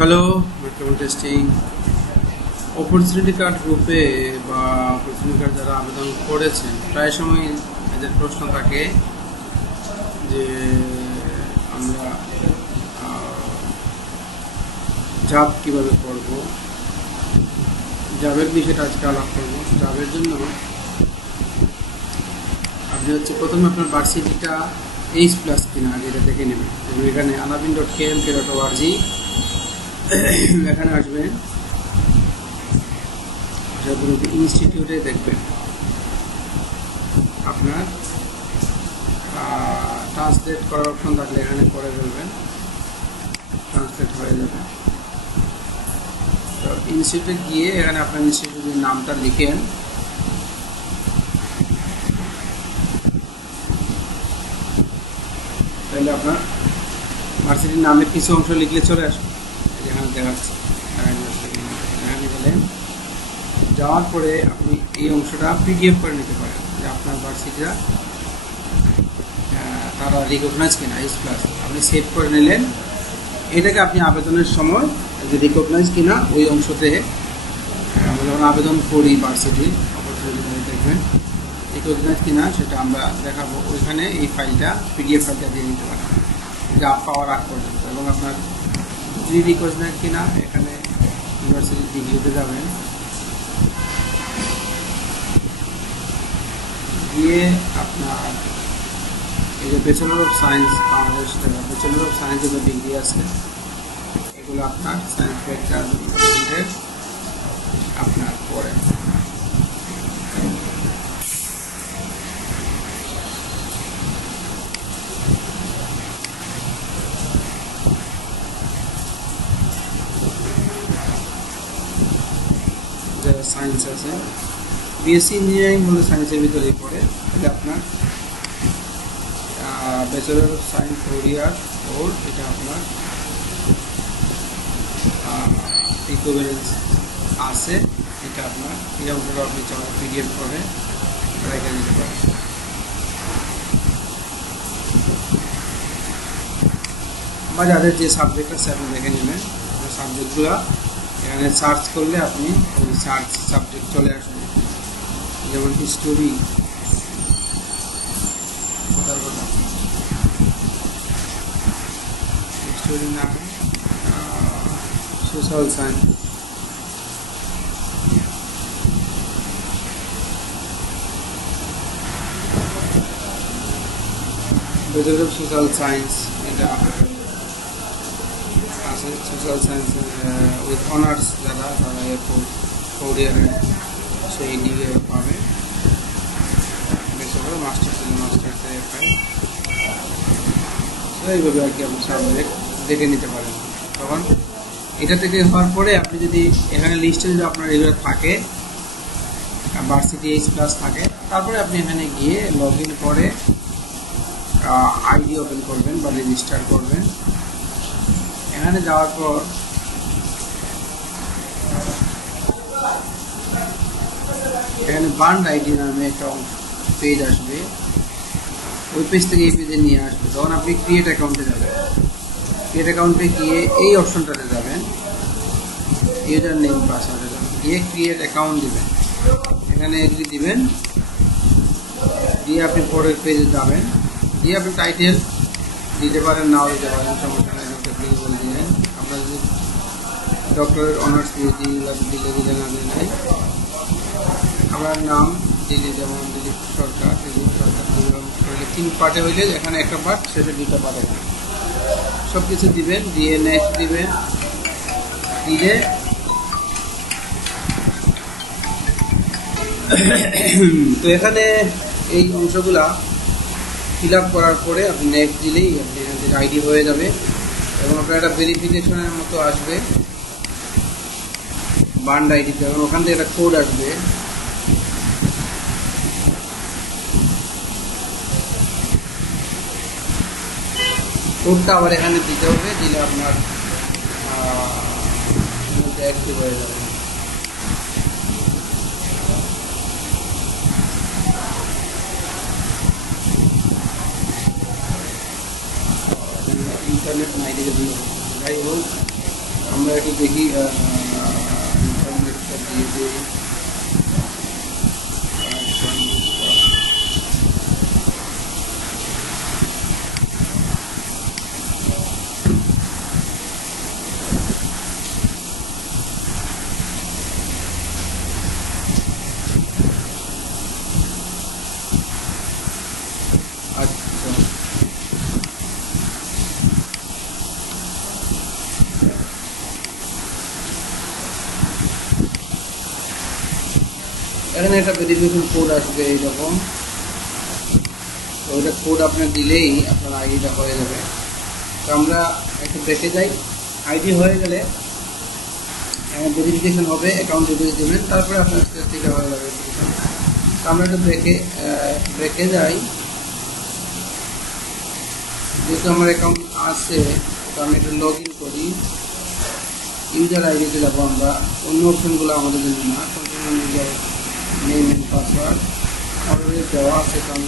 Hello, কেবল testing. Opportunity card গ্রুপে বা opportunity card যারা আবেদন করেছেন প্রায় সময় এদের প্রশ্ন থাকে যে আমরা জব কীভাবে করব। জবের বিষয়টা আজকে আলাপ করবো। জবের জন্য আপনি প্রথমে আপনার ভার্সিটিটা H+ কিনা আগে এটা দেখে নেবেন। এবং এখানে alabin.kmk.org এখানে আসবেন, ইনস্টিটিউটে দেখবেন আপনার ট্রান্সলেট করার অপশন থাকলে এখানে করে ফেলবেন, ট্রান্সলেট হয়ে যাবে। তো ইনস্টিটিউটে গিয়ে এখানে আপনার ইনস্টিটিউটের নামটা লিখেন, তাহলে আপনার ভার্সিটির নামের কিছু অংশ লিখলে চলে আসবে। এখানে দেখাচ্ছে, এখানে গেলেন, যাওয়ার পরে আপনি এই অংশটা PDF করে নিতে পারেন যে আপনার ভার্সিটিরা তারা রিকগনাইজ কিনা H+। আপনি সেভ করে নিলেন। এটাকে আপনি আবেদনের সময় যে রিকগনাইজ কিনা ওই অংশতে আমরা যখন আবেদন করি ভার্সিটির অপরচুনিটি দেখবেন রিকগনাইজ কিনা সেটা আমরা দেখাবো। ওইখানে এই ফাইলটা PDF ফাইলটা দিয়ে নিতে পারেন যা পাওয়ার আগ পর্যন্ত। এবং আপনার রিকগনাইজ কিনা এখানে ইউনিভার্সিটির ডিগ্রিতে যাবেন, গিয়ে আপনার এই যে ব্যাচেলর অফ সায়েন্স বাংলাদেশ থেকে ব্যাচেলর অফ সায়েন্সের যে ডিগ্রি আছে এগুলো আপনার সায়েন্স ব্যাকগ্রাউন্ডের আপনার পরে যারা সায়েন্স আছে BSc ইঞ্জিনিয়ারিং হলে সায়েন্সের ভিতরেই পড়ে, তাহলে আপনার ব্যাচেলর অফ সায়েন্স 4 ইয়ার ওর এটা আপনার ইকুইভ্যালেন্স আছে। এটা আপনার এই অংশটা আপনি PDF করে রেখে দিতে পারেন। বা যাদের যে সাবজেক্ট আছে আপনি দেখে নেবেন, সাবজেক্টগুলো এখানে সার্চ করলে আপনি ওই সার্চ সাবজেক্ট চলে আসবে। যেমন হিস্টোরি, হিস্টোরি না social science, bachelor of social science এটা আছে। সোশ্যাল সায়েন্স উইথ অনার্স যারা তারা 4 ইয়ারের সেই ডিগ্রি পাবে। ব্যাচেলর মাস্টার্সে পায়। তো এইভাবে আর কি আপনি সাবজেক্ট দেখে নিতে পারেন। তখন এটা থেকে হওয়ার পরে আপনি যদি এখানে লিস্টে যদি আপনার এগুলো থাকে ভার্সিটি H+ থাকে, তারপরে আপনি এখানে গিয়ে লগ ইন করে আইডি ওপেন করবেন বা রেজিস্টার করবেন। এখানে যাওয়ার পর এখানে বান্ড আইডি নামে একটা পেজ আসবে, ওই পেজ থেকে এই পেজে নিয়ে আসবে। তখন আপনি ক্রিয়েট অ্যাকাউন্টে যাবেন, ক্রিয়েট অ্যাকাউন্টে গিয়ে এই অপশনটাতে যাবেন, ইউজার নেম পাসওয়ার্ডে যাবেন, গিয়ে ক্রিয়েট অ্যাকাউন্ট দিবেন, এখানে এগ্রি দিবেন, দিয়ে আপনি পরের পেজে যাবেন, দিয়ে আপনি টাইটেল দিতে পারেন, নাও দিতে পারেন, সমস্যা নেই। বলে দিলেন আপনার যদি ডক্টরের অনার্স PhD দিলে দিলেন, আমি নাই আমার নাম দিলে, যেমন দিলীপ সরকার, করলে 3 পার্টে হইলে এখানে একটা পার্ট, সেটা 2টা পার্ট হবে। সব কিছু দিবেন, দিয়ে নেক্সট দিবেন, দিলে তো এখানে এই অংশগুলা ফিল আপ করার পরে আপনি নেক্সট দিলেই আপনি এখান থেকে আইডি হয়ে যাবে। এবং আপনার একটা ভেরিফিকেশনের মতো আসবে বান্ড আইডিতে, এবং ওখান থেকে একটা কোড আসবে। কোডটা আবার এখানে দিতে হবে, দিলে আপনার অ্যাক্টিভ হয়ে যাবে। ইন্টারনেট নাই দিকে যাই হোক, আমরা একটু দেখি ইন্টারনেটটা দিয়ে দিই। আচ্ছা, এখানে একটা ভেরিফিকেশন কোড আসবে এইরকম। তো ওইটা কোড আপনার দিলেই আপনার আইডিটা হয়ে যাবে। তো আমরা একটু দেখে যাই। আইডি হয়ে গেলে ভেরিফিকেশন হবে, অ্যাকাউন্ট ডিটেলস দেবেন, তারপরে আপনার স্টেটটা হয়ে যাবে ভেরিফিকেশন। তো আমরা একটু ব্রেকে যাই। যেহেতু আমার অ্যাকাউন্ট আছে, তো আমি একটু লগ ইন করি। ইউজার আইডিতে যাবো আমরা, অন্য অপশনগুলো আমাদের জন্য না। Continue user name and password already দেওয়া আছে, তো আমি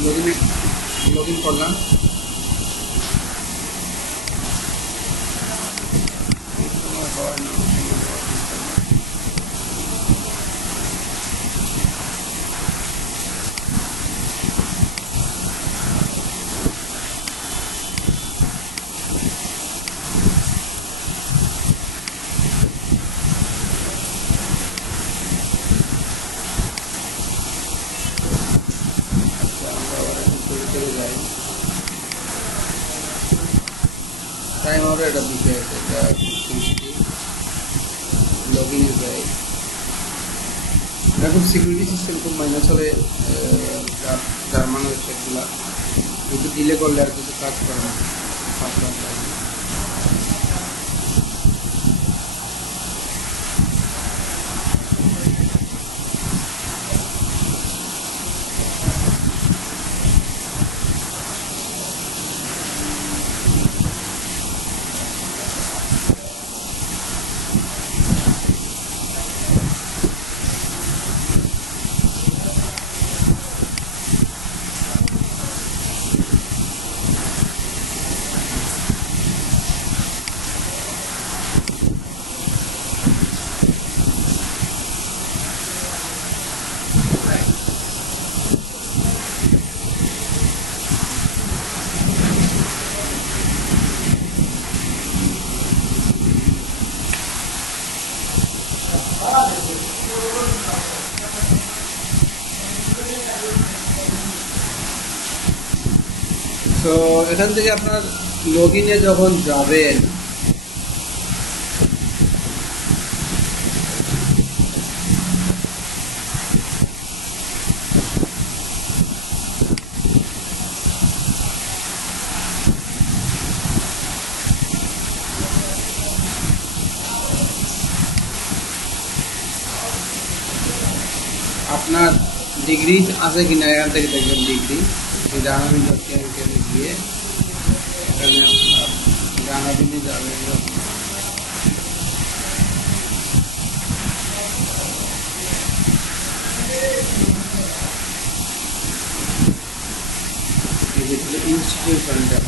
লগ ইন করলাম। যাই, টাইম আউটের একটা বিষয় আছে, এটা লগ ইনে যাই। এখন সিকিউরিটি সিস্টেম খুব মাইনাস চলে জার্মান ওয়েবসাইটগুলো, কিন্তু ডিলে করলে আর কিছু কাজ করে না। তো এখান থেকে আপনার লগ ইনে যখন যাবেন, আপনার ডিগ্রি আছে কিনা এখান থেকে দেখবেন। ডিগ্রি জাহানাবিন.কে গিয়ে এখানে আপনার জাহানাবিনে যাবেন। ইনস্টিটিউশনটা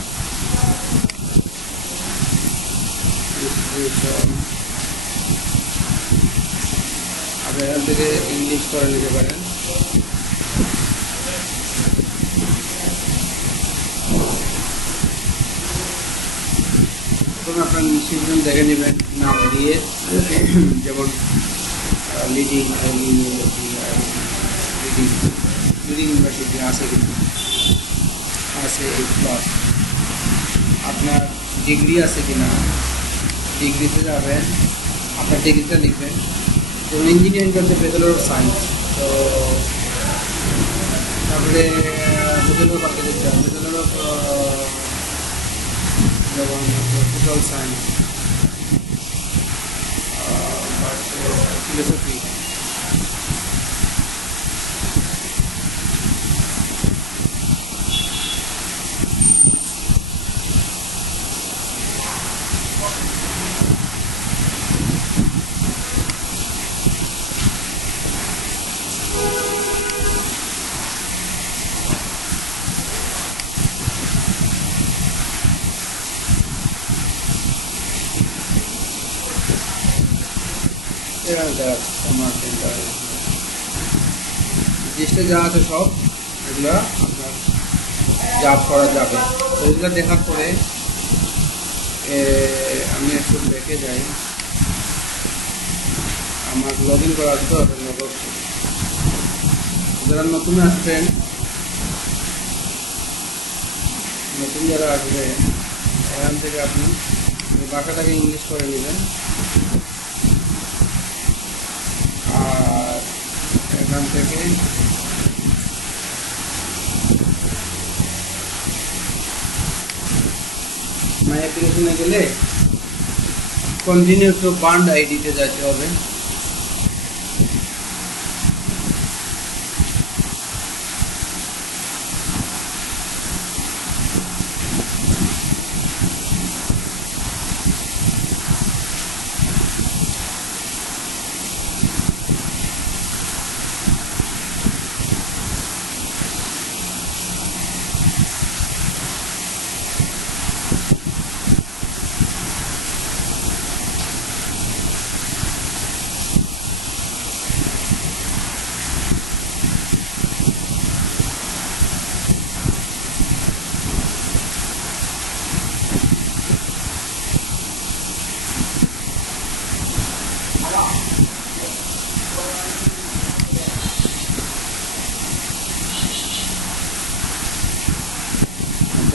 আপনি এখান থেকে ইংলিশ করে নিতে পারেন। আপনার ইনস্টিটিউশন দেখে নেবেন নাম দিয়ে, যেমন লিডিং ইউনিভার্সিটি আছে কিন্তু আছে। প্লাস আপনার ডিগ্রি আছে কিনা, ডিগ্রিতে যাবেন, আপনার ডিগ্রিটা লিখবেন। যেমন ইঞ্জিনিয়ারিং করতে ব্যাচেলর অফ সায়েন্স, তো তারপরে bachelor of architecture, bachelor of যেমন সোশ্যাল সায়েন্স, ফিলোসফি। এখানে দেখাচ্ছে আমার জিনিসটা যা আছে সব এগুলো আপনার জাপ করা যাবে। তো এগুলো দেখার পরে আমি একটু দেখে যাই, আমার লগ ইন করা আছে তো লগ আউট। যারা নতুন আসবেন, নতুন যারা আসবে এখান থেকে আপনি ভাষাটাকে ইংলিশ করে নেবেন, আর এখান থেকে মাই অ্যাপ্লিকেশনে গেলে কন্টিনিউ টু বান্ড আইডিতে যেতে হবে।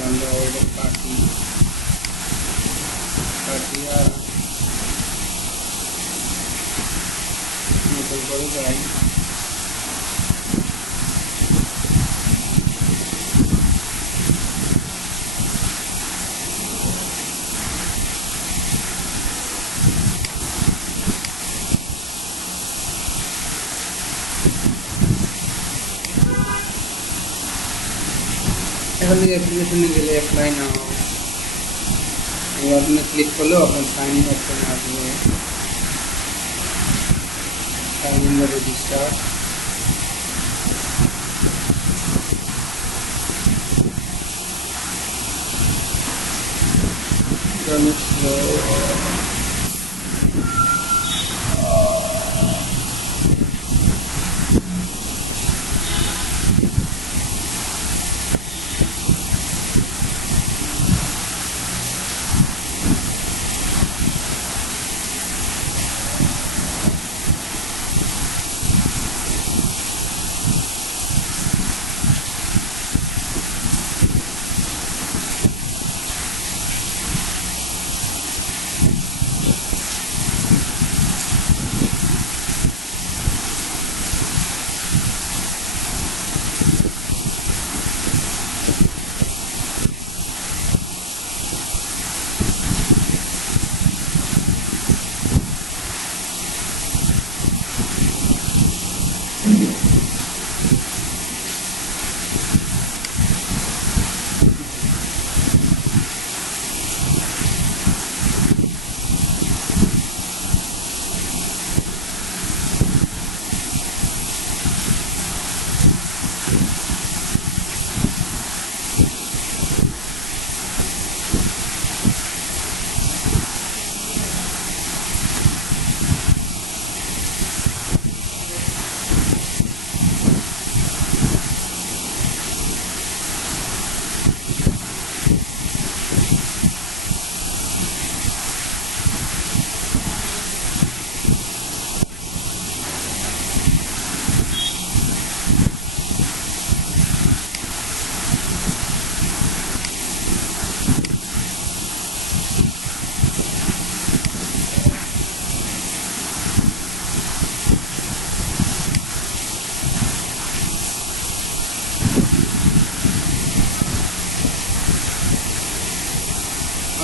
আমরা ওইটা কাটিয়া নতুন করে যাই। এখান থেকে অ্যাপ্লিকেশনে গেলে অ্যাপ্লাই নাও, আপনি ক্লিক করলেও আপনার সাইন ইন অপশন আসবে, সাইন ইন বা রেজিস্টার।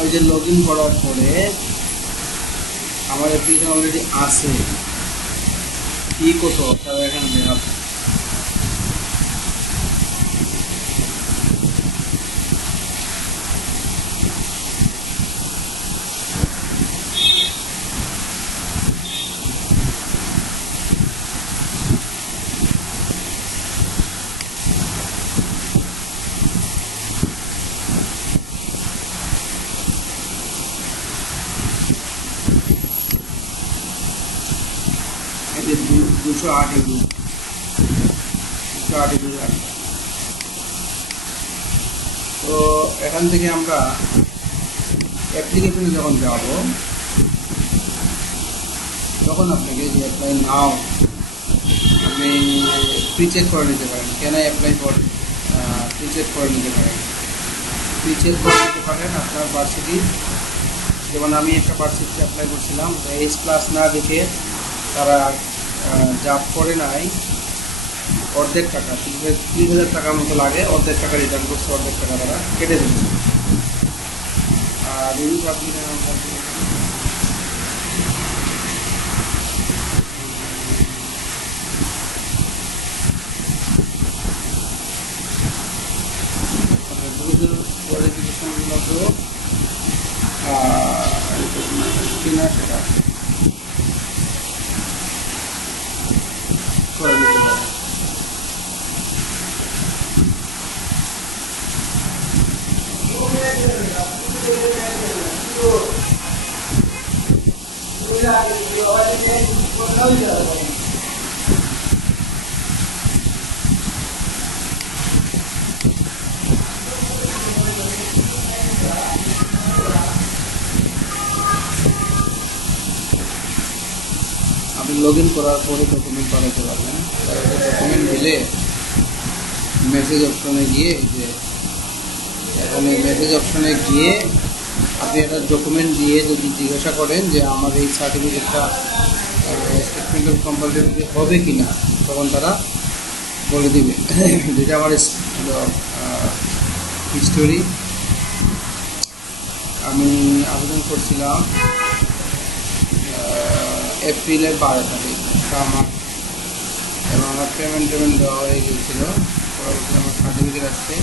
ওই যে লগ ইন করার পরে আমার অ্যাপ্লিকেশন অলরেডি আছে, কি কত তাও এখানে দেখাবো। 208 ইউরো, 208 ইউরো লাগবে। তো এখান থেকে আমরা অ্যাপ্লিকেশনে যখন যাব তখন আপনাকে যে অ্যাপ্লাই নাও আপনি প্রিচেক করে নিতে পারেন। কেন অ্যাপ্লাই ফর প্রিচেক করে নিতে পারেন, প্রিচেক করে নিতে পারেন আপনার ভার্সিটি। যেমন আমি একটা ভার্সিটিতে অ্যাপ্লাই করছিলাম, H+ না দেখে তারা জব করে নাই, অর্ধেক টাকা 30,000 টাকার মতো লাগে, অর্ধেক টাকা রিটার্ন করছে, অর্ধেক টাকা তারা কেটে দিচ্ছে। আর রুলস আপনি কোয়ালিফিকেশনগুলো তো কিনা সেটা করে নিতে পারে। আপনি লগ ইন করার পরে ডকুমেন্ট পাঠাতে পারবেন। ডকুমেন্ট দিলে মেসেজ অপশনে গিয়ে, যে এখানে মেসেজ অপশনে গিয়ে আপনি একটা ডকুমেন্ট দিয়ে যদি জিজ্ঞাসা করেন যে আমার এই সার্টিফিকেটটা স্টেটমেন্ট অফ কম্পালসারি হবে কি না, তখন তারা বলে দিবে। যেটা আমার হিস্টোরি, আমি আবেদন করছিলাম এপ্রিলের 12 তারিখ, আমার এবং আমার পেমেন্ট দেওয়া হয়ে গিয়েছিল। পরবর্তী আমার সার্টিফিকেট আসছে।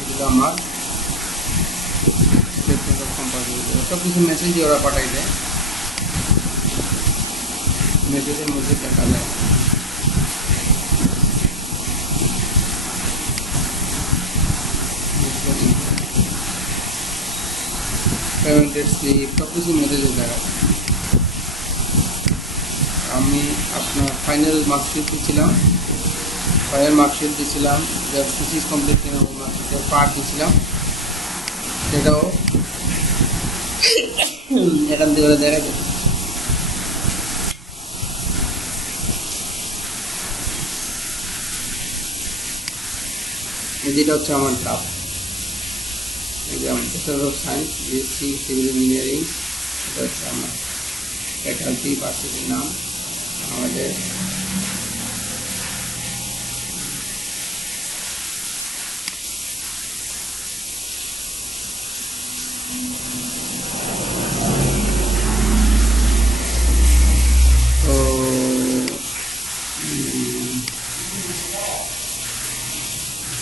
এগুলো আমার স্টেটমেন্ট অফ কম্পালসারি, সব কিছু মেসেজ ওরা পাঠাই দেয়, মেসেজের মধ্যে দেখা যায়। পেমেন্টের স্লিপ সব কিছু মেসেজে দেখা যায়। আমি আপনার ফাইনাল মার্কশিট দিয়েছিলাম, যে থিসিস কমপ্লিট কিনা মার্কশিটের পার্ট দিয়েছিলাম, সেটাও এখান থেকে দেখা যায়। যেটা হচ্ছে আমার ক্লাব, এই যে আমার bachelor of science, BSc civil engineering, এটা হচ্ছে আমার ফ্যাকাল্টি ভার্সিটির নাম। আমাদের তো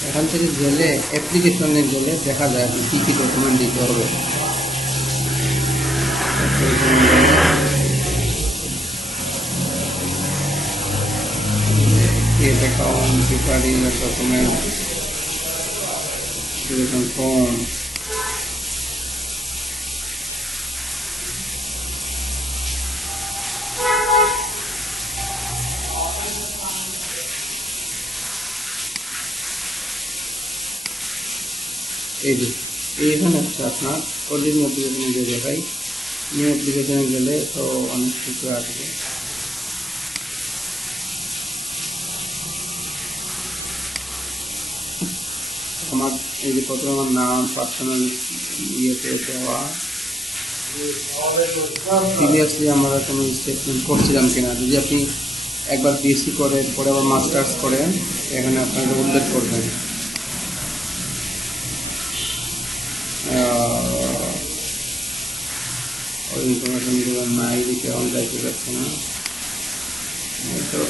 এখান থেকে গেলে অ্যাপ্লিকেশনে গেলে দেখা যায় কী কী ডকুমেন্ট দিতে হবে। create account, preparing a document, application form, এইখানে হচ্ছে আপনার অরিজিনাল অ্যাপ্লিকেশনে যে দেখাই, নিউ অ্যাপ্লিকেশনে গেলে তো অনেক কিছু আসবে। আমার এই যে প্রথমে আমার নাম, পার্সোনাল ইয়েতে দেওয়া, প্রিভিয়াসলি আমরা কোনো স্টেটমেন্ট করছিলাম কিনা। যদি আপনি একবার BSc করেন, পরে আবার মাস্টার্স করেন, এখানে আপনাকে উল্লেখ করবেন। ওই ইনফরমেশনগুলো নাই দিকে অন যাইতে পারছে না, তো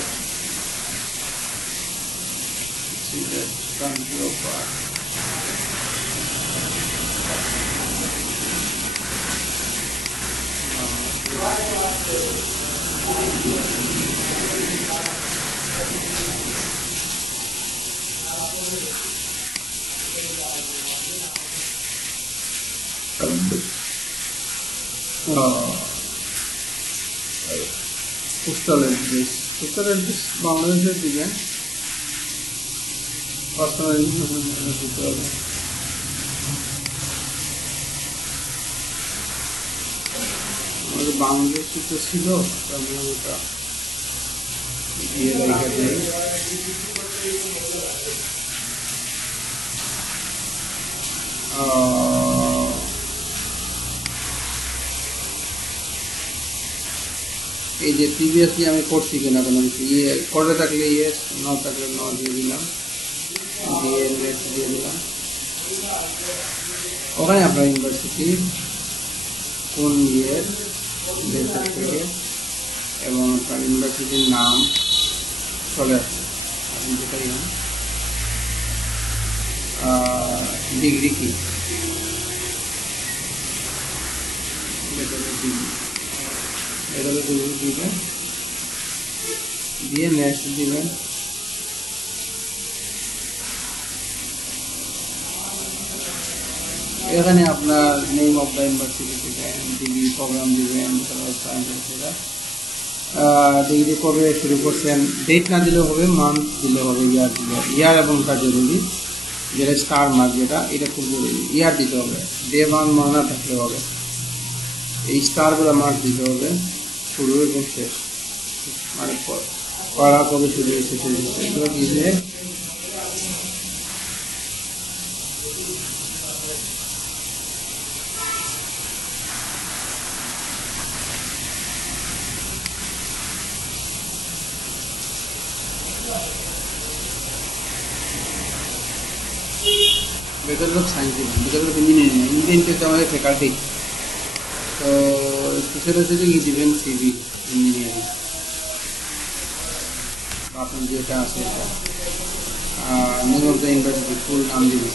পোস্টাল অ্যাড্রেস বাংলাদেশের দিবেন, পার্সোনাল ইনফরমেশন দিতে হবে। আমাদের বাংলাদেশে তো ছিল, আমি ওটা দিয়ে রেখে দিই। এই যে প্রিভিয়াসলি আমি করছি কিনা কোনো কিছু, করে থাকলে ইয়েস, না থাকলে ন দিয়ে দিলাম, দিয়ে নেক্সট দিয়ে দিলাম। ওখানে আপনার ইউনিভার্সিটি কোন ইয়ের দেশের থেকে এবং আপনার ইউনিভার্সিটির নাম চলে আসছে, আপনি যেটাই হন। ডিগ্রি কি, এটা ডিগ্রি দিবেন, দিয়ে নেক্সট দিবেন। এখানে আপনার নেম অফ দ্য ইউনিভার্সিটি দিবেন, ডিগ্রি প্রোগ্রাম দিবেন, ডিগ্রি কবে শুরু করছেন, ডেট না দিলেও হবে, মান্থ দিলে হবে, ইয়ার দিলে, ইয়ার এবং তার জরুরি, যেটা স্টার মার্ক, যেটা এটা খুব জরুরি, ইয়ার দিতে হবে, ডে মান মানা থাকলে হবে, এই স্টারগুলো মার্ক দিতে হবে, শুরু এবং শেষ, মানে পড়া কবে শুরু হয়েছে এগুলো দিলে ব্যাচেলর অফ সায়েন্স দিবেন, ব্যাচেলর অফ ইঞ্জিনিয়ারিং, ইঞ্জিনিয়ারিং তো আমাদের ফ্যাকাল্টি, তো স্পেশালিস্টে কি দিবেন, সিভিল ইঞ্জিনিয়ারিং, আপনার যেটা আছে এটা, নেম অফ দ্য ইউনিভার্সিটি ফুল নাম দিবেন,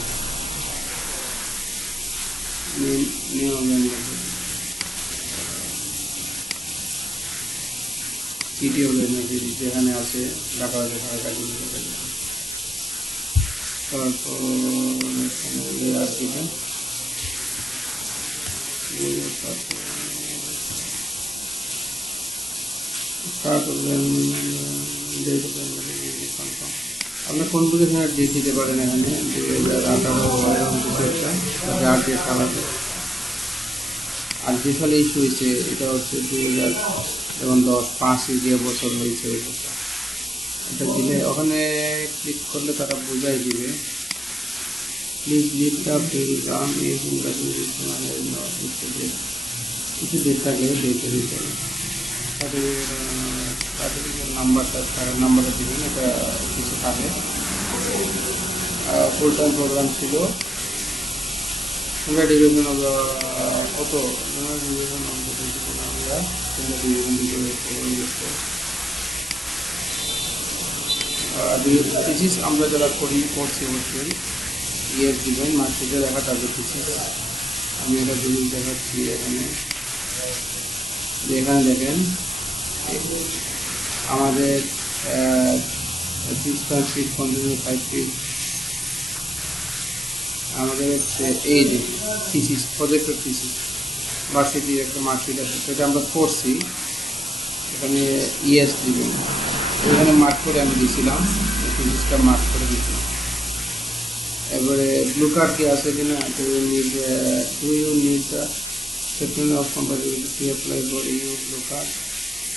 name of the university, city of the university যেখানে আছে, ঢাকা তারপর আর দিবেন, আপনার কোন পজিশনের ডেট দিতে পারেন, এখানে 2018 যার ডেট আলাদা। আর যে সালে ইস্যু হয়েছে এটা হচ্ছে 2010 যে বছর হয়েছে ওই বছর, এটা দিলে ওখানে ক্লিক করলে তারা বোঝাই দিবে। প্লিজ লিভ দ্য প্রোগ্রাম কিছু ডেট থাকলে ডেটে দিতে হবে, সার্টিফিকেট নাম্বারটা দিবেন, এটা কিছু থাকে। ফুল টাইম প্রোগ্রাম ছিল, ডিভিশন অফ কত ডিভিশন আমরা থিসিস আমরা যারা করছি অবশ্যই ইয়ের দিবেন, মার্কশিটে দেখা থাকবে থিসিস, আমি এটা দিন দেখাচ্ছি। এখানে দেখেন আমাদের 6 ফিট কন্টিনিউ 5 ফিট, আমাদের হচ্ছে এই যে থিসিস, প্রজেক্টের থিসিস, ভার্সিটির একটা মার্কশিট আছে, সেটা আমরা করছি। এখানে ইএস দিবেন, এখানে মার্ক করে আমি দিয়েছিলাম, থিসিসটা মার্ক করে দিয়েছিলাম। এবারে ব্লু কার্ড কি আছে কিনা, do you need the statement of compatibility to apply for EU blue card.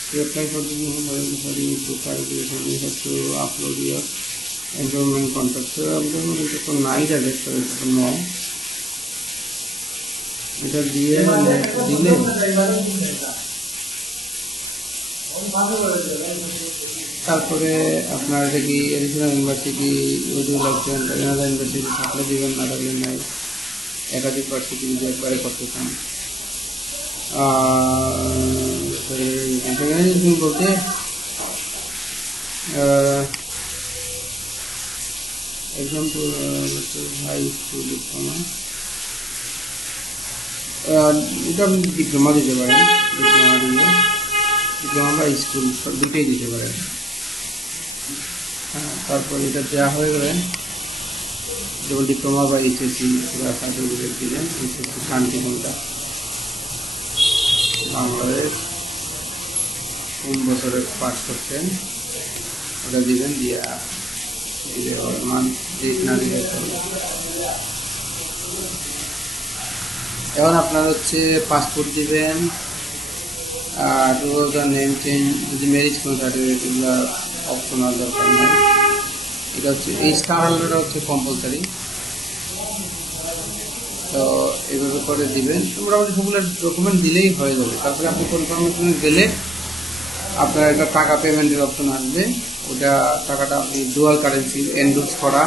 To apply for the EU blue card, you have to upload your employment contract. So employment contract নাই যাবে, তো এটা no, এটা দিয়ে দিলে তারপরে আপনার এটা কি এডিশনাল ইউনিভার্সিটি লাগছেন, ইউনিভার্সিটি থাকলে দিবেন, না থাকলে নাই। একাধিক ভার্সিটি যদি একবারে করতে চান, বলতে এক্সাম্পল হাই স্কুল ডিপ্লোমা, এটা আপনি ডিপ্লোমা দিতে পারেন, ডিপ্লোমা বা স্কুল দুটোই দিতে পারেন। তারপর এটা দেওয়া হয়ে গেলে যেমন ডিপ্লোমা বা এইচএসসি সার্টিফিকেট দিলেন, এইচএসসি শান্তি কোনটা বাংলাদেশ কোন বছরে পাস করছেন ওটা দিবেন, দিয়া মান্থ ডেট না দিলে চলবে। এখন আপনার হচ্ছে পাসপোর্ট দিবেন, আর নেম চেঞ্জ, যদি ম্যারেজ কোনো সার্টিফিকেট এগুলো অপশনাল, দরকার নেই। এটা হচ্ছে এই স্টার আলাদাটা হচ্ছে কম্পালসারি। তো এইভাবে করে দিবেন, মোটামুটি সবগুলো ডকুমেন্ট দিলেই হয়ে যাবে। তারপরে আপনি কনফার্মেশনে গেলে আপনার একটা টাকা পেমেন্টের অপশন আসবে, ওটা টাকাটা আপনি ডুয়াল কারেন্সি এনরোলস করা,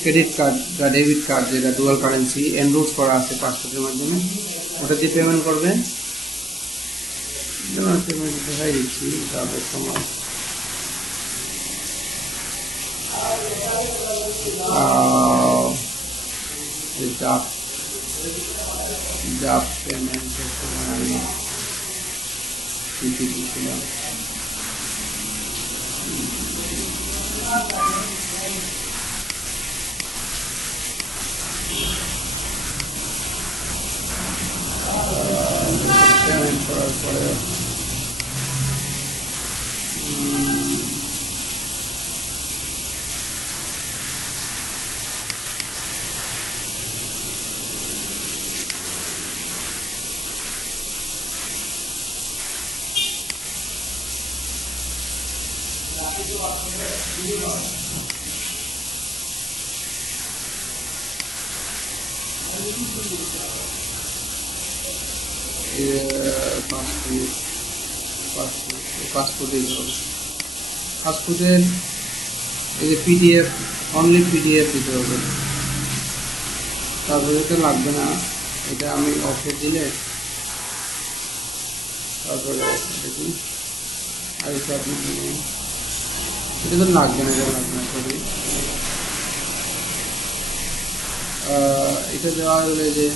ক্রেডিট কার্ড বা ডেবিট কার্ড যেটা ডুয়াল কারেন্সি এনরোলস করা আছে পাসপোর্টের মাধ্যমে, ওটা দিয়ে পেমেন্ট করবেন। পেমেন্ট দেখাই দিচ্ছি তাদের সময়। জাপ পেমেন্টের সময় আমি কী দিয়েছিলাম, পেমেন্ট করার পরে পাসপোর্টের এই যে পিডিএফ, অনলি পিডিএফ দিতে হবে, তারপরে তো লাগবে না। এটা আমি অফে দিলে তারপরে দেখুন, আর এটা আপনি এটা তো লাগবে না, এটা লাগবে না সরি। এটা দেওয়া হলে যে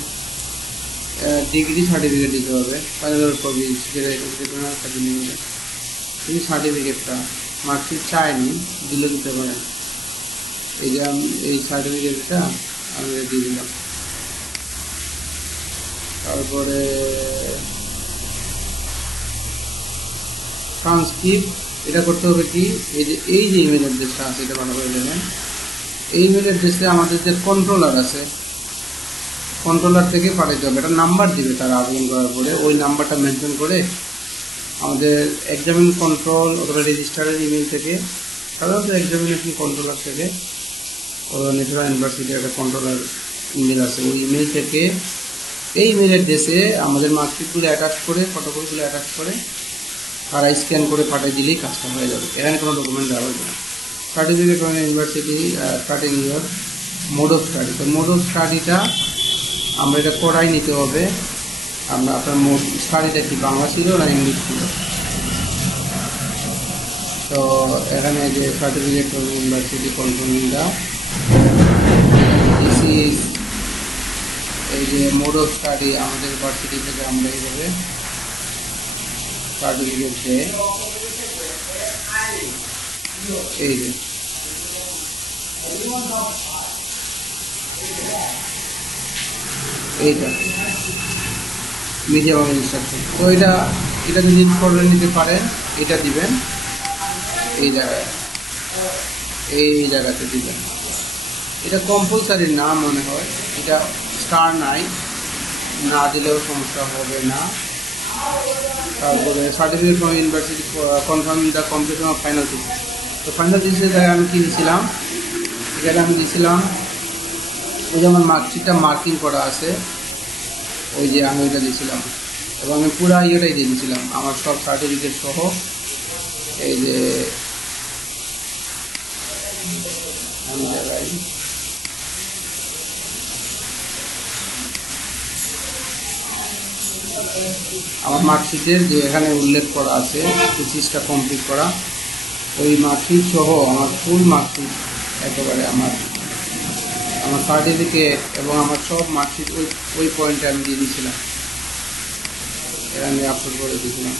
ডিগ্রি সার্টিফিকেট দিতে হবে, ফাইনাল কপি, যেটা সার্টিফিকেট, এই সার্টিফিকেটটা মার্কশিট চাইনি, দিলে দিতে পারেন। এই যে এই সার্টিফিকেটটা আমি দিয়ে দিলাম। তারপরে ট্রান্সক্রিপ্ট, এটা করতে হবে কি, এই যে ইমেল অ্যাড্রেসটা আছে এটা ভালো করে দেবেন। এই ইমেল অ্যাড্রেসে আমাদের যে কন্ট্রোলার আছে, কন্ট্রোলার থেকে পাঠাতে হবে, একটা নাম্বার দিবে তারা আবেদন করার পরে, ওই নাম্বারটা মেনশন করে আমাদের এক্সামিন কন্ট্রোল অথবা রেজিস্ট্রারের ইমেল থেকে, সাধারণত এক্সামিনেশন কন্ট্রোলার থেকে, ন্যাশনাল ইউনিভার্সিটির একটা কন্ট্রোলার ইমেল আছে, ওই ইমেল থেকে এই ইমেল অ্যাড্রেসে আমাদের মার্কশিটগুলো অ্যাটাচ করে, ফটোকপিগুলো অ্যাটাচ করে তারা স্ক্যান করে পাঠিয়ে দিলেই কাজটা হয়ে যাবে। এখানে কোনো ডকুমেন্ট দেওয়া হবে না। Certificate from university starting year mode of study, তো মোড অফ স্টাডিটা আমরা এটা করাই নিতে হবে। আপনার মোড স্টাডিটা কি বাংলা ছিল না ইংলিশ ছিল? তো এখানে যে সার্টিফিকেট ফ্রম ইউনিভার্সিটি কনফার্মিংটা, দিস ইজ এই যে মোড অফ স্টাডি আমাদের ইউনিভার্সিটি থেকে আমরা এইভাবে সার্টিফিকেট দেয়। এই যে এইটা মিডিয়াম ইনস্ট্রাকশন, তো এটা যদি করে নিতে পারেন এটা দিবেন, এই জায়গাতে দিবেন। এটা কম্পালসারি না মনে হয়, এটা স্টার নাই, না দিলেও সমস্যা হবে না। তারপরে certificate from university confirming the completion of final thesis, তো ফাইনাল থিসিসের জায়গায় আমি কী দিয়েছিলাম, এখানে আমি দিয়েছিলাম ওই যে আমার মার্কশিটটা মার্কিং করা আছে, ওই যে আমি ওইটা দিয়েছিলাম, এবং আমি পুরা ইয়েটাই দিয়ে দিয়েছিলাম আমার সব সার্টিফিকেট সহ। এই যে আমি জায়গায় আমার মার্কশিটের যে এখানে উল্লেখ করা আছে থিসিসটা কমপ্লিট করা, ওই মার্কশিট সহ আমার ফুল মার্কশিট একেবারে আমার সার্টিফিকেট এবং আমার সব মার্কশিট ওই পয়েন্টে আমি দিয়ে দিয়েছিলাম, এখানে আপলোড করে দিয়েছিলাম।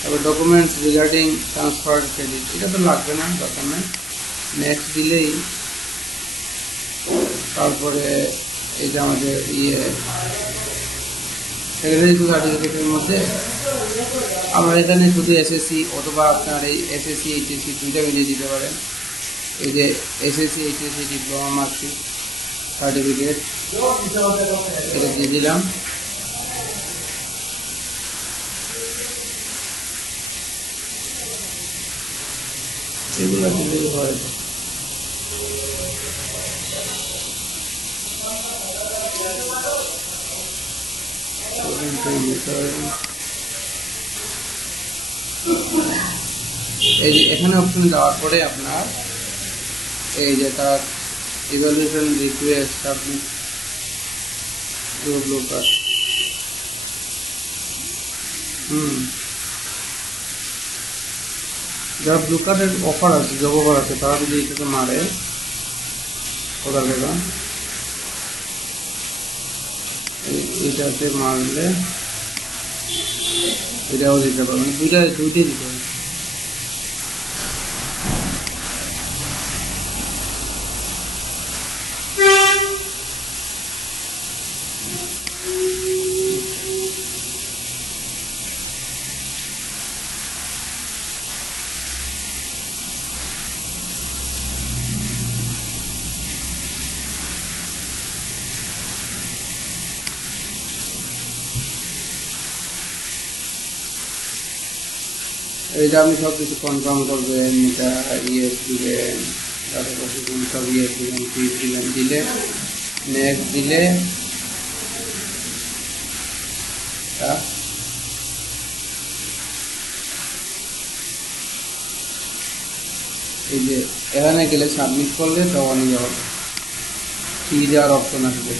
তারপর ডকুমেন্টস রিগার্ডিং ট্রান্সফার ক্রেডিট, এটা তো লাগবে না, দরকার নেই, নেক্সট দিলেই। তারপরে এই যে আমাদের সেকেন্ডারি স্কুল সার্টিফিকেটের মধ্যে আমরা এখানে শুধু এসএসসি অথবা আপনার এই এসএসসি এইচএসসি দুইটা মিলিয়ে দিতে পারেন। এই যে SSC HSC diploma marksheet certificate এটা দিয়ে দিলাম। এগুলো দিলেই হয়। এই যে এখানে অপশনে দেওয়ার পরে আপনার এই যে তার evaluation request submit blue card যারা ব্লু কার্ডের অফার আছে জব অফার আছে তারা যদি এটাকে মারে ওটা দেবা এইটাতে মারলে এটাও দিতে পারবেন, দুইটাই দিতে হবে। এটা আপনি সব কিছু কনফার্ম করবেন, এটা দিবেন, তারপর সব দিবেন, ফিস দিবেন, দিলে নেক্সট দিলে এই যে এখানে গেলে সাবমিট করলে তখন ইয়ে হবে, ফি দেওয়ার অপশন আসবে।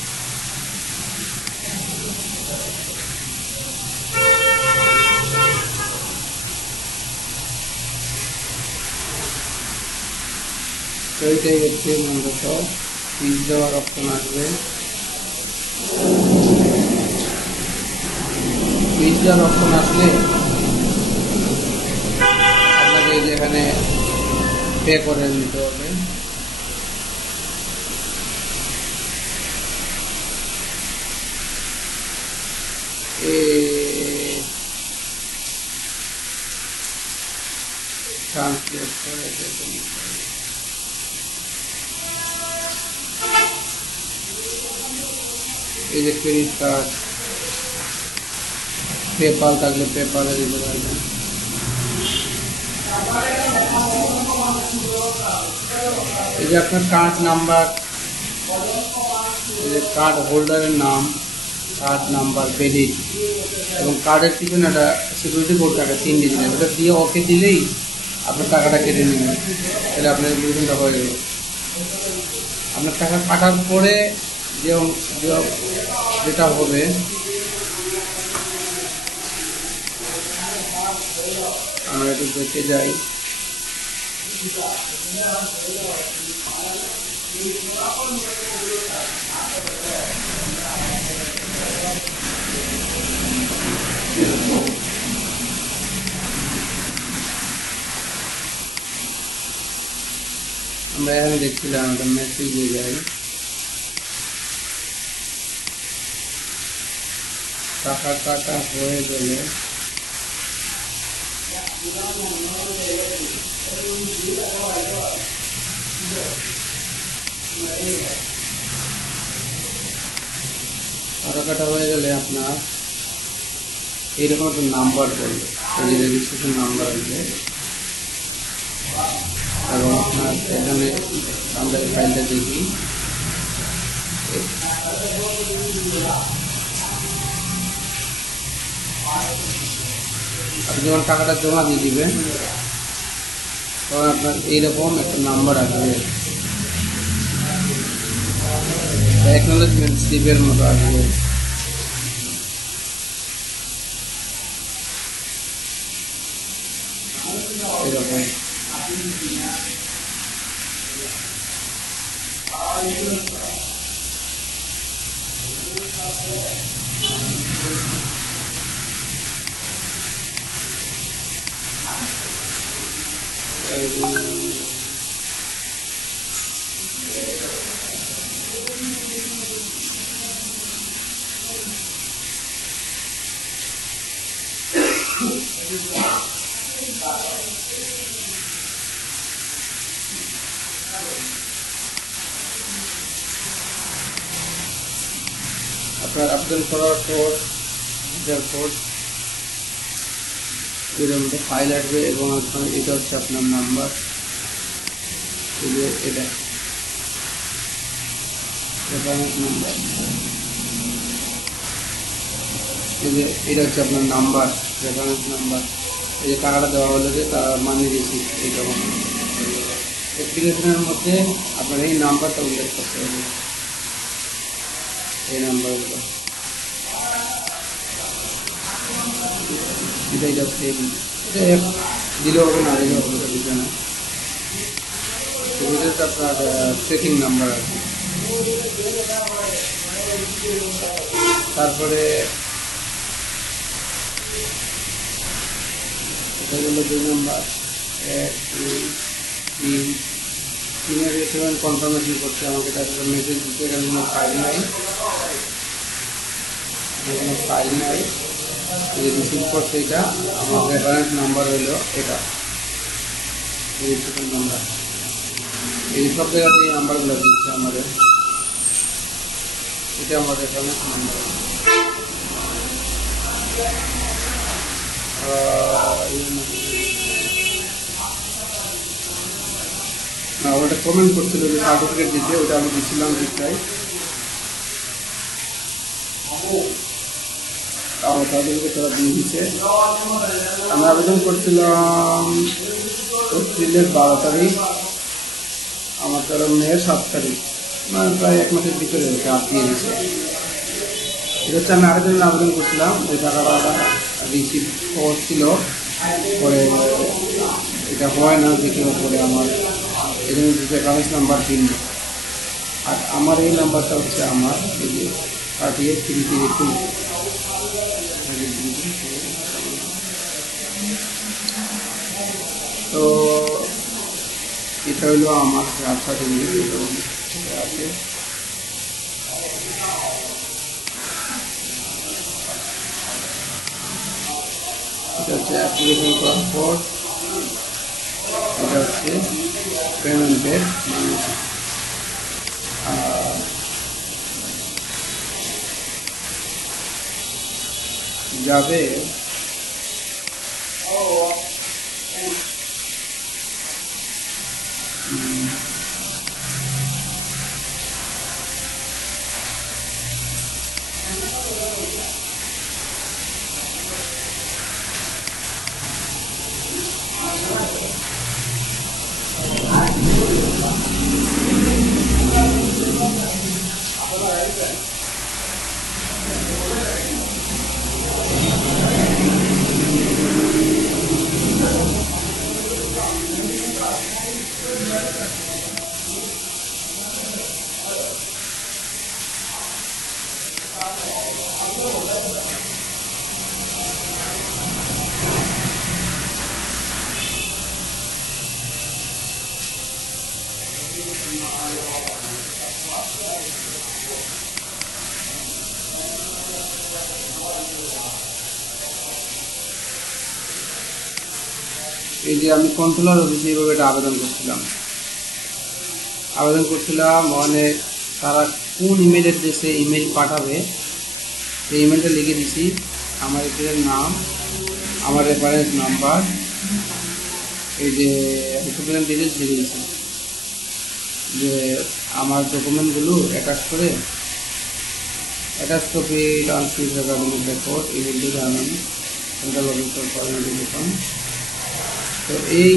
তো এইটাই হচ্ছে মূলত ফিস দেওয়ার অপশন আসবে। ফিস দেওয়ার অপশন আসলে আপনাকে এই যে এখানে পে করে নিতে হবে। ট্রান্সলেট করে এই যে ক্রেডিট কার্ড, পেপাল থাকলে পেপালে দিতে পারবেন। এই যে আপনার কার্ড নাম্বার, এই যে কার্ড হোল্ডারের নাম, কার্ড নাম্বার, ক্রেডিট এবং কার্ডের পিছনে একটা সিকিউরিটি কোড থাকে 3 ডিজিটের, ওটা দিয়ে ওকে দিলেই আপনার টাকাটা কেটে নেবেন। তাহলে আপনার বিলটা হয়ে গেল। আপনার টাকা কাটার পরে যেটা হবে আমরা একটু দেখে যাই। আমরা এখানে দেখছিলাম একটা মেসেজে যাই, টাকা কাটা হয়ে গেলে আপনার এইরকম একটা নাম্বার বলবে, এই যে রেজিস্ট্রেশন নাম্বার আসবে এবং আপনার এখানে আমরা এই ফাইলটা দেখি। আপনি যখন টাকাটা জমা দিয়ে দিবেন তখন আপনার এইরকম একটা নাম্বার আসবে, অ্যাকনোলেজমেন্ট স্লিপের মতো আসবে। এরকম আপনার আবেদন করার পর এর মধ্যে ফাইল আসবে এবং এটা হচ্ছে আপনার নাম্বার, এটা রেফারেন্স নাম্বার, এটা হচ্ছে আপনার নাম্বার, রেফারেন্স নাম্বার। এই যে টাকাটা দেওয়া হলো যে তার মানি রিসিপ্ট, এইটা অ্যাপ্লিকেশনের মধ্যে আপনার এই নাম্বারটা উল্লেখ করতে হবে, এই নাম্বারগুলো। এটা যাচ্ছে এটা দিলেও হবে, না দিলেও হবে, এটা দিতে না। এটা আপনার ট্রেকিং নাম্বার আছে। তারপরে এটা হলো 2 নাম্বার, 1 2 3 3-এর রেস্টুরেন্ট কনফার্মেশন করতে আমাকে তারপরে মেসেজ দিতে, এখানে কোনো ফাইল নাই, কোনো ফাইল নাই। যে রিসিভ করছে এটা আমার রেফারেন্স নাম্বার হলো এটা, রেজিস্ট্রেশন নাম্বার। এই সব জায়গাতে এই নাম্বারগুলো দিচ্ছে আমাদের, এটা আমার রেফারেন্স নাম্বার। ওটা কমেন্ট করছিল যে সার্টিফিকেট দিতে, ওটা আমি দিচ্ছিলাম রিপ্লাই। আমার সার্টিফিকেট তারা দিয়ে দিচ্ছে। আমি আবেদন করছিলাম এপ্রিলের 12 তারিখ, আমার তারা মেয়ের 7 তারিখ, মানে প্রায় 1 মাসের ভিতরে ওটা দিয়ে দিচ্ছে। এটা হচ্ছে আমি আরেকজন আবেদন করছিলাম, ওই টাকাটা রিসিভ করছিল, পরে এটা হয় না, দেখিও পরে আমার এখানে রেফারেন্স নাম্বার দিন। আর আমার এই নাম্বারটা হচ্ছে আমার এই যে 383332। তো এটা হলো আমার সার্টিফিকেট আছে। এটা হচ্ছে অ্যাপ্লিকেশন করার পর, এটা হচ্ছে পেমেন্টের যাবে। এই যে আমি কন্ট্রোলার অফিসে এইভাবে এটা আবেদন করছিলাম, মানে তারা কোন ইমেল অ্যাড্রেসে ইমেল পাঠাবে সেই ইমেলটা লিখে দিছি, আমার এর নাম, আমার রেফারেন্স নাম্বার, এই যে ডকুমেন্ট ডিটেলস লিখে দিছি, যে আমার ডকুমেন্টগুলো অ্যাটাচ করে attach copy transcript recording record email to জানান central office for foreign education. তো এই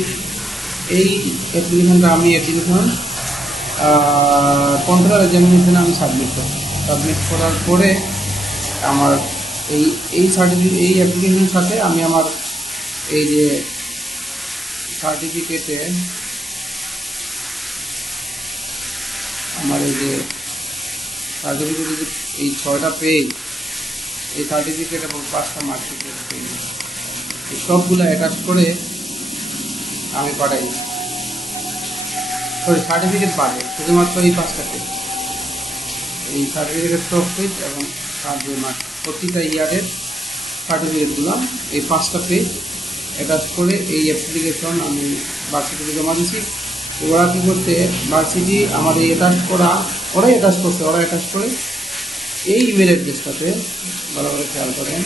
অ্যাপ্লিকেশনটা আমি অ্যাপ্লিকেশন কন্ট্রোলার এক্সামিনেশনে আমি সাবমিট করার পরে আমার এই অ্যাপ্লিকেশনের সাথে আমি আমার এই যে সার্টিফিকেটে আমার এই যে সার্টিফিকেটে যে এই 6টা পেজ, এই সার্টিফিকেট এবং 5টা মার্কশিট পেজ, এই সবগুলো অ্যাটাচ করে আমি পাঠাই। সরি, সার্টিফিকেট বাদে শুধুমাত্র এই 5টা পেজ, এই সার্টিফিকেটের টপ পেজ এবং তার যে প্রতিটা ইয়ারের সার্টিফিকেটগুলো, এই 5টা পেজ অ্যাটাচ করে এই অ্যাপ্লিকেশন আমি ভার্সিটিতে জমা দিচ্ছি। ওরা কী করছে, ভার্সিটি আমাদের অ্যাটাচ করা, ওরাই অ্যাটাচ করছে, ওরা অ্যাটাচ করে এই ইমেল অ্যাড্রেসটাতে, ভালো করে খেয়াল করেন,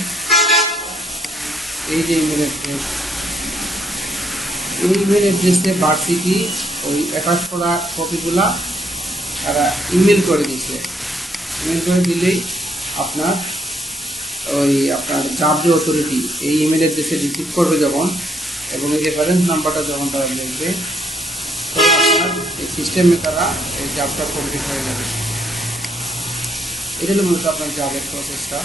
এই যে ইমেল অ্যাড্রেস, এই ইমেল অ্যাড্রেসে ভার্সিটি ওই অ্যাটাচ করা কপিগুলা তারা ইমেল করে দিচ্ছে। ইমেল করে দিলেই আপনার জাব যে অথরিটি এই ইমেল অ্যাড্রেসে রিসিভ করবে যখন, এবং এই রেফারেন্স নাম্বারটা যখন তারা দেখবে, তখন আপনার এই সিস্টেমে তারা এই জাবটা কমপ্লিট হয়ে যাবে। এটা হলো মূলত আপনার জাবের প্রসেসটা।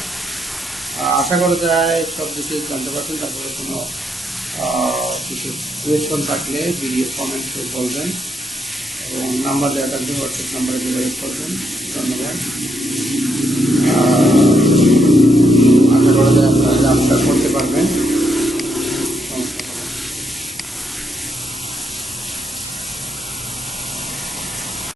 আশা করা যায় সব ডিটেলস জানতে পারছেন। তারপরে কোনো কিছু কোয়েশন থাকলে ভিডিও কমেন্টে বলবেন, এবং নাম্বার দেওয়া থাকবে, হোয়াটসঅ্যাপ নাম্বারে যোগাযোগ করবেন। ধন্যবাদ।